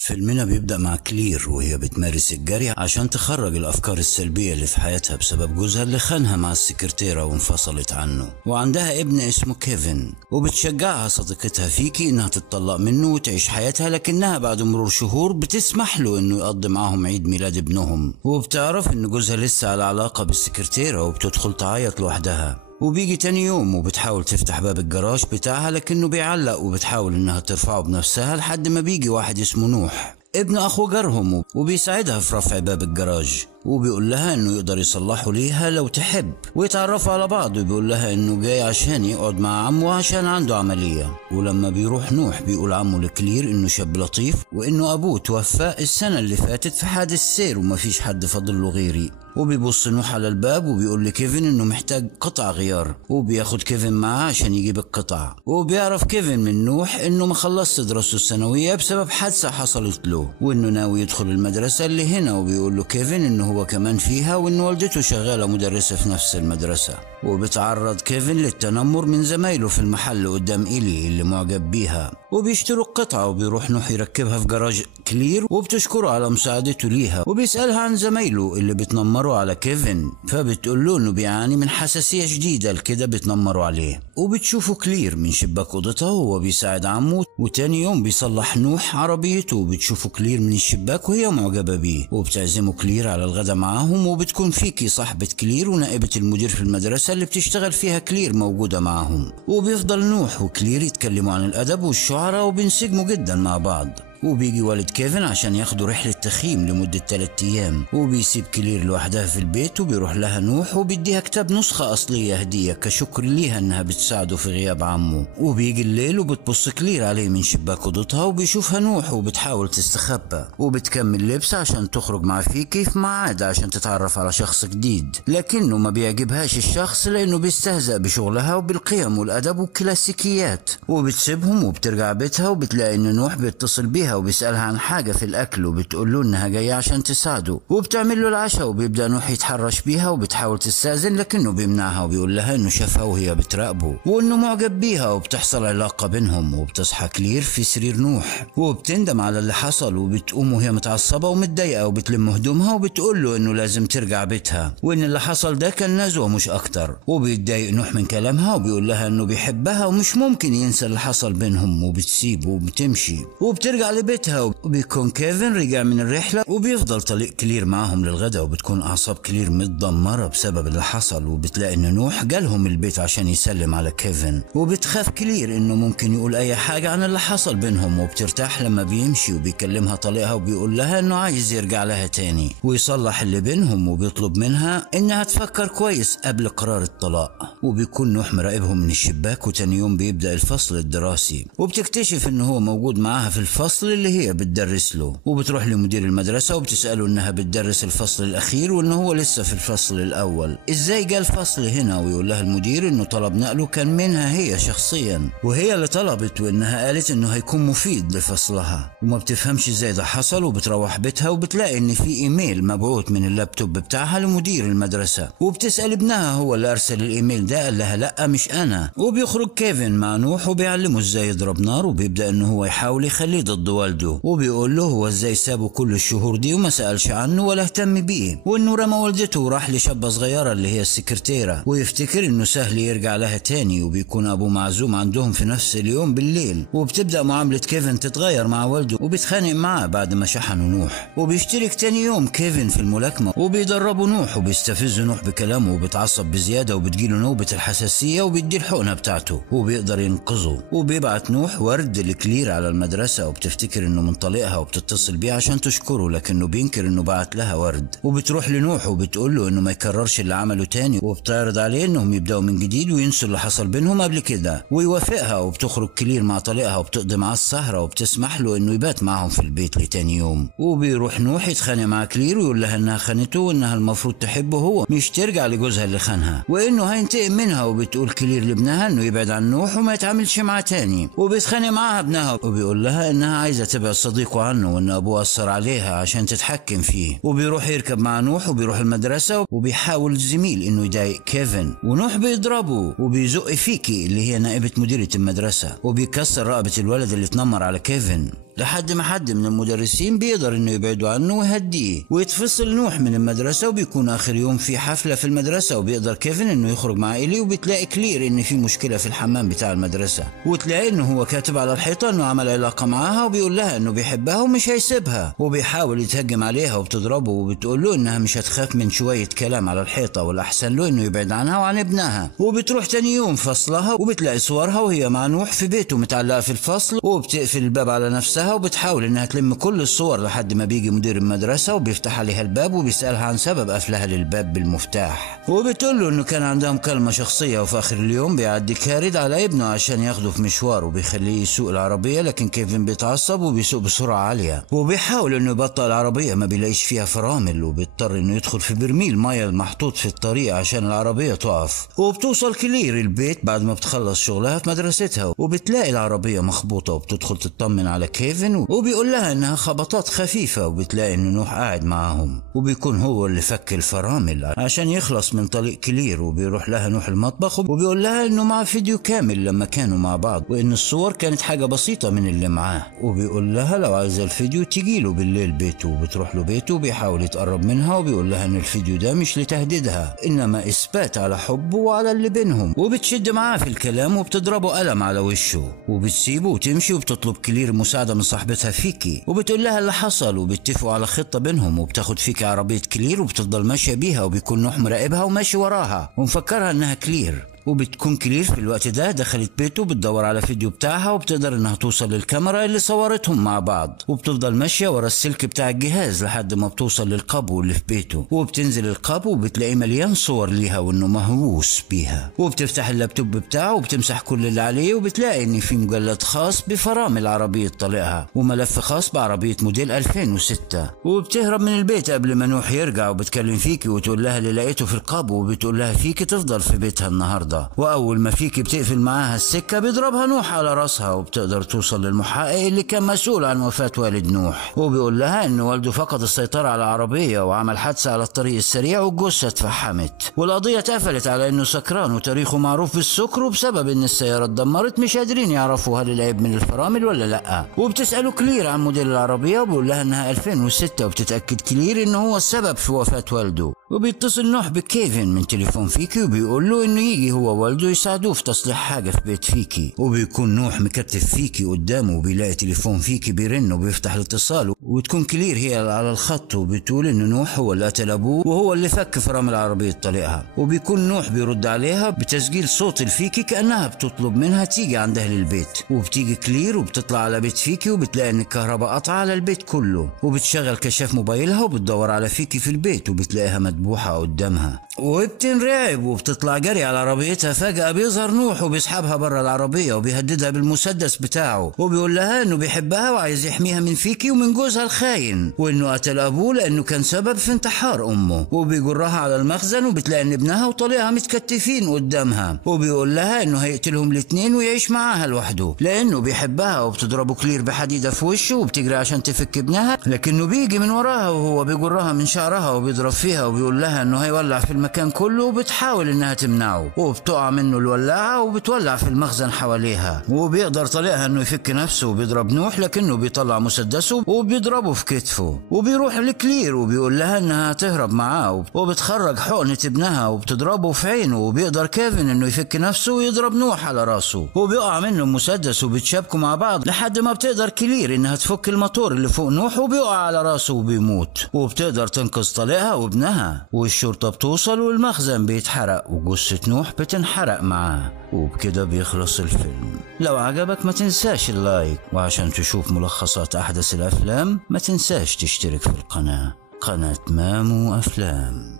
فيلمنا بيبدأ مع كلير وهي بتمارس الجري عشان تخرج الأفكار السلبية اللي في حياتها بسبب جوزها اللي خانها مع السكرتيرة وانفصلت عنه، وعندها ابن اسمه كيفن، وبتشجعها صديقتها فيكي إنها تتطلق منه وتعيش حياتها، لكنها بعد مرور شهور بتسمح له إنه يقضي معاهم عيد ميلاد ابنهم، وبتعرف إن جوزها لسه على علاقة بالسكرتيرة وبتدخل تعيط لوحدها. وبيجي تاني يوم وبتحاول تفتح باب الجراج بتاعها لكنه بيعلق، وبتحاول انها ترفعه بنفسها لحد ما بيجي واحد اسمه نوح ابن اخو جارهم وبيساعدها في رفع باب الجراج، وبيقول لها انه يقدر يصلحه ليها لو تحب، ويتعرفوا على بعض، وبيقول لها انه جاي عشان يقعد مع عمه عشان عنده عملية. ولما بيروح نوح بيقول عمه لكلير انه شاب لطيف وانه ابوه توفى السنة اللي فاتت في حادث سير ومفيش حد فضل له غيري. وبيبص نوح على الباب وبيقول لكيفن انه محتاج قطع غيار، وبياخد كيفن معاه عشان يجيب القطع. وبيعرف كيفن من نوح انه ما خلصش دراسته الثانوية بسبب حادثة حصلت له، وانه ناوي يدخل المدرسة اللي هنا. وبيقول له كيفن انه هو كمان فيها، وان والدته شغالة مدرسة في نفس المدرسة. وبتعرض كيفن للتنمر من زمايله في المحل قدام إيلي اللي معجب بيها، وبيشتروا القطعة وبيروح نوح يركبها في جراج كلير، وبتشكره على مساعدته ليها، وبيسألها عن زمايله اللي بتنمروا على كيفن، فبتقول له انه بيعاني من حساسية شديدة لكده بتنمروا عليه. وبتشوفه كلير من شباك اوضتها وهو بيساعد عمه. وتاني يوم بيصلح نوح عربيته، وبتشوفه كلير من الشباك وهي معجبة بيه، وبتعزمه كلير على الغدا معاهم. وبتكون فيكي صاحبة كلير ونائبة المدير في المدرسة اللي بتشتغل فيها كلير موجودة معاهم. وبيفضل نوح وكلير يتكلموا عن الأدب والشعراء وبينسجموا جدا مع بعض. وبيجي والد كيفن عشان ياخدوا رحلة تخييم لمدة 3 أيام، وبيسيب كلير لوحدها في البيت، وبيروح لها نوح وبيديها كتاب نسخة أصلية هدية كشكر ليها إنها بتساعده في غياب عمه. وبيجي الليل وبتبص كلير عليه من شباك أوضتها وبيشوفها نوح وبتحاول تستخبى، وبتكمل لبس عشان تخرج مع فيكي في ميعاد عشان تتعرف على شخص جديد، لكنه ما بيعجبهاش الشخص لأنه بيستهزأ بشغلها وبالقيم والأدب والكلاسيكيات. وبتسيبهم وبترجع بيتها، وبتلاقي إن نوح بيتصل بيها وبيسألها عن حاجة في الأكل، وبتقول له إنها جاية عشان تساعده، وبتعمل له العشاء. وبيبدأ نوح يتحرش بيها وبتحاول تستأذن لكنه بيمنعها، وبيقول لها إنه شافها وهي بتراقبه وإنه معجب بيها، وبتحصل علاقة بينهم. وبتصحى كلير في سرير نوح وبتندم على اللي حصل، وبتقوم وهي متعصبة ومتضايقة وبتلم هدومها وبتقول له إنه لازم ترجع بيتها، وإن اللي حصل ده كان نزوة مش أكتر. وبيتضايق نوح من كلامها وبيقول لها إنه بيحبها ومش ممكن ينسى اللي حصل بينهم، وبتسيبه وبتمشي وبترجع لبيتها. وبيكون كيفن رجع من الرحلة وبيفضل طليق كلير معاهم للغدا، وبتكون أعصاب كلير متدمرة بسبب اللي حصل. وبتلاقي إن نوح جالهم البيت عشان يسلم على كيفن، وبتخاف كلير إنه ممكن يقول أي حاجة عن اللي حصل بينهم. وبترتاح لما بيمشي وبيكلمها طليقها وبيقول لها إنه عايز يرجع لها تاني ويصلح اللي بينهم، وبيطلب منها إنها تفكر كويس قبل قرار الطلاق. وبيكون نوح مراقبهم من الشباك. وتاني يوم بيبدأ الفصل الدراسي، وبتكتشف إنه هو موجود معاها في الفصل اللي هي بتدرس له. وبتروح لمدير المدرسة وبتسأله إنها بتدرس الفصل الأخير وإنه هو لسه في الفصل الأول، إزاي جاء الفصل هنا؟ ويقول لها المدير إنه طلب نقله كان منها هي شخصيا، وهي اللي طلبت، وإنها قالت إنه هيكون مفيد لفصلها. وما بتفهمش إزاي ده حصل. وبتروح بيتها وبتلاقي إن في إيميل مبعوث من اللابتوب بتاعها لمدير المدرسة، وبتسأل ابنها هو اللي أرسل الإيميل ده، قال لها لأ مش أنا. وبيخرج كيفن مع نوح وبيعلمه إزاي يضرب نار، وبيبدأ إنه هو يحاول يخليه ضد والده، وبيقول له هو ازاي سابه كل الشهور دي وما سألش عنه ولا اهتم بيه، وانه رمى والدته وراح لشابة صغيرة اللي هي السكرتيرة، ويفتكر انه سهل يرجع لها تاني. وبيكون ابوه معزوم عندهم في نفس اليوم بالليل. وبتبدأ معاملة كيفن تتغير مع والده، وبيتخانق معاه بعد ما شحنوا نوح. وبيشترك تاني يوم كيفن في الملاكمة، وبيدربوا نوح وبيستفزوا نوح بكلامه، وبتعصب بزيادة وبتجيله نوبة الحساسية وبيدي الحقنة بتاعته وبيقدر ينقذه. وبيبعت نوح ورد لكلير على المدرسة، وبتفتكر انه من طليقها وبتتصل بيه عشان تشكره، لكنه بينكر انه بعت لها ورد. وبتروح لنوح وبتقول له انه ما يكررش اللي عمله تاني، وبتعرض عليه انهم يبداوا من جديد وينسوا اللي حصل بينهم قبل كده، ويوافقها. وبتخرج كلير مع طليقها وبتقضي معاه السهرة، وبتسمح له انه يبات معهم في البيت لتاني يوم. وبيروح نوح يتخانق مع كلير ويقول لها انها خانته وانها المفروض تحبه هو مش ترجع لجوزها اللي خانها، وانه هينتقم منها. وبتقول كلير لابنها انه يبعد عن نوح وما يتعاملش معاه تاني. وبيتخانق معاها ابنها وبيقول لها انها عايزة تبعد صديقه عنه، وان ابوه اثر عليها عشان تتحكم فيه. وبيروح يركب مع نوح وبيروح المدرسة، وبيحاول الزميل انه يضايق كيفن، ونوح بيضربه وبيزق فيكي اللي هي نائبة مديرة المدرسة، وبيكسر رقبة الولد اللي اتنمر على كيفن. لحد ما حد من المدرسين بيقدر انه يبعدوا عنه ويهديه، ويتفصل نوح من المدرسة، وبيكون اخر يوم في حفلة في المدرسة، وبيقدر كيفن انه يخرج مع إيلي، وبتلاقي كلير ان في مشكلة في الحمام بتاع المدرسة، وتلاقي انه هو كاتب على الحيطة انه عمل علاقة معاها، وبيقول لها انه بيحبها ومش هيسيبها، وبيحاول يتهجم عليها وبتضربه، وبتقول له انها مش هتخاف من شوية كلام على الحيطة، والاحسن له انه يبعد عنها وعن ابنها. وبتروح تاني يوم فصلها، وبتلاقي صورها وهي مع نوح في بيته متعلقة في الفصل، وبتقفل الباب على نفسها، وبتحاول انها تلم كل الصور لحد ما بيجي مدير المدرسة وبيفتح عليها الباب، وبيسألها عن سبب قفلها للباب بالمفتاح، وبتقول له انه كان عندها مكالمة شخصية، وفي اخر اليوم بيعدي كاريد على ابنه عشان ياخده في مشوار، وبيخليه يسوق العربية، لكن كيفن بيتعصب وبيسوق بسرعة عالية، وبيحاول انه يبطئ العربية، ما بيلاقيش فيها فرامل، وبيضطر انه يدخل في برميل مية المحطوط في الطريق عشان العربية تقف. وبتوصل كلير البيت بعد ما بتخلص شغلها في مدرستها، وبتلاقي العربية مخبوطة، وبتدخل تطمن على كيفن، وبيقول لها انها خبطات خفيفة، وبتلاقي انه نوح قاعد معاهم، وبيكون هو اللي فك الفرامل عشان يخلص من طريق كلير. وبيروح لها نوح المطبخ، وبيقول لها انه مع فيديو كامل لما كانوا مع بعض، وان الصور كانت حاجة بسيطة من اللي معاه، وبيقول لها لو عايزة الفيديو تجيله بالليل بيته، وبتروح له بيته، وبيحاول يتقرب منها، وبيقول لها ان الفيديو ده مش لتهديدها، انما اثبات على حبه وعلى اللي بينهم، وبتشد معاه في الكلام، وبتضربه قلم على وشه، وبتسيبه وتمشي، وبتطلب كلير مساعدة من صاحبتها فيكي، وبتقول لها اللي حصل، وبيتفقوا على خطة بينهم، وبتاخد فيكي عربية كلير، وبتفضل ماشية بيها، وبيكون نوح مراقبها وماشي وراها ومفكرها انها كلير. وبتكون كلير في الوقت ده دخلت بيته بتدور على فيديو بتاعها، وبتقدر انها توصل للكاميرا اللي صورتهم مع بعض، وبتفضل ماشية ورا السلك بتاع الجهاز لحد ما بتوصل للقبو اللي في بيته، وبتنزل القبو، وبتلاقي مليان صور ليها وانه مهووس بيها، وبتفتح اللابتوب بتاعه، وبتمسح كل اللي عليه، وبتلاقي ان في مجلد خاص بفرامل عربية طليقها، وملف خاص بعربية موديل 2006. وبتهرب من البيت قبل ما نوح يرجع، وبتكلم فيكي وتقول لها اللي لقيته في القبو، وبتقول لها فيكي تفضل في بيتها النهارده. واول ما فيكي بتقفل معاها السكه بيضربها نوح على راسها، وبتقدر توصل للمحقق اللي كان مسؤول عن وفاه والد نوح، وبيقول لها ان والده فقد السيطره على العربيه وعمل حادثه على الطريق السريع، والجثه اتفحمت، والقضيه اتقفلت على انه سكران وتاريخه معروف بالسكر، وبسبب ان السياره اتدمرت مش قادرين يعرفوا هل العيب من الفرامل ولا لا. وبتساله كلير عن موديل العربيه، وبيقول لها انها 2006، وبتتاكد كلير انه هو السبب في وفاه والده. وبيتصل نوح بكيفن من تليفون فيكي، وبيقول له انه يجي هو والده يساعدوه في تصليح حاجه في بيت فيكي، وبيكون نوح مكتف فيكي قدامه، وبيلاقي تليفون فيكي بيرن، وبيفتح الاتصال، وتكون كلير هي على الخط، وبتقول ان نوح هو اللي قتل ابوه، وهو اللي فك فرامل العربيه طليقها. وبيكون نوح بيرد عليها بتسجيل صوت الفيكي كانها بتطلب منها تيجي عندها للبيت، وبتيجي كلير وبتطلع على بيت فيكي، وبتلاقي ان الكهرباء قطعه على البيت كله، وبتشغل كشاف موبايلها، وبتدور على فيكي في البيت، وبتلاقيها مدبوحه قدامها، وبتنرعب، وبتطلع جري على عربيتها. فجأة بيظهر نوح وبيسحبها بره العربية، وبيهددها بالمسدس بتاعه، وبيقول لها انه بيحبها وعايز يحميها من فيكي ومن جوزها الخاين، وانه قتل ابوه لانه كان سبب في انتحار امه. وبيجرها على المخزن، وبتلاقي ان ابنها وطليقها متكتفين قدامها، وبيقول لها انه هيقتلهم الاثنين ويعيش معاها لوحده لانه بيحبها. وبتضربه كلير بحديدة في وشه، وبتجري عشان تفك ابنها، لكنه بيجي من وراها وهو بيجرها من شعرها وبيضرب فيها، وبيقول لها انه هيولع في المكان كله، وبتحاول انها تمنعه، وبتقع منه الولاعة وبتولع في المخزن حواليها. وبيقدر طليقها انه يفك نفسه، وبيضرب نوح، لكنه بيطلع مسدسه وبيضربه في كتفه. وبيروح لكلير وبيقول لها انها تهرب معاه، وبتخرج حقنة ابنها وبتضربه في عينه. وبيقدر كيفن انه يفك نفسه ويضرب نوح على راسه، وبيقع منه مسدس، وبيتشابكوا مع بعض لحد ما بتقدر كلير انها تفك الموتور اللي فوق نوح، وبيقع على راسه وبيموت. وبتقدر تنقذ طليقها وابنها، والشرطة بتوصل، والمخزن بيتحرق، وجثة نوح بتنحرق معاه. وبكده بيخلص الفيلم. لو عجبك ما تنساش اللايك، وعشان تشوف ملخصات أحدث الأفلام ما تنساش تشترك في القناة، قناة مامو أفلام.